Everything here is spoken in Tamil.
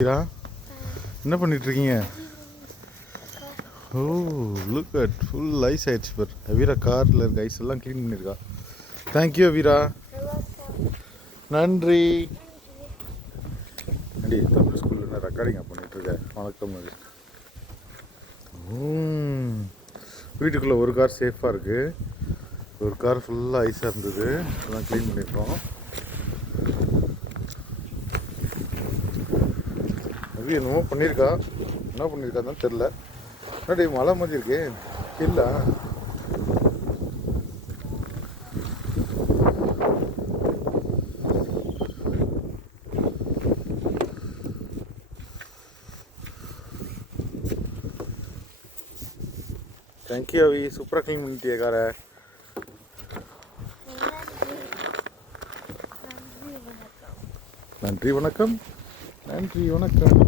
வீரா என்ன பண்ணிட்டு இருக்கீங்க? ஓ லுக் அட் ஃபுல் ஐஸ் ஆயிடுச்சு பார். வீரா காரில் இருக்க ஐஸ் எல்லாம் க்ளீன் பண்ணியிருக்கா. தேங்க்யூ வீரா. நன்றி. அடி தமிழ் ஸ்கூலில் என்ன ரெக்கார்டிங்காக பண்ணிகிட்ருக்க? வணக்கம். வீட்டுக்குள்ளே ஒரு கார் சேஃபாக இருக்குது, ஒரு கார் ஃபுல்லாக ஐஸாக இருந்தது, அதெல்லாம் க்ளீன் பண்ணியிருக்கோம். அது என்னமோ பண்ணியிருக்கா, என்ன பண்ணியிருக்கான்னு தெரில. என்னடி மழை மாதிரி இருக்கே இல்லை? தேங்க்யூ அவி, சூப்பராக க்ளீன் பண்ணிட்டியே காரை. நன்றி வணக்கம். நன்றி வணக்கம்.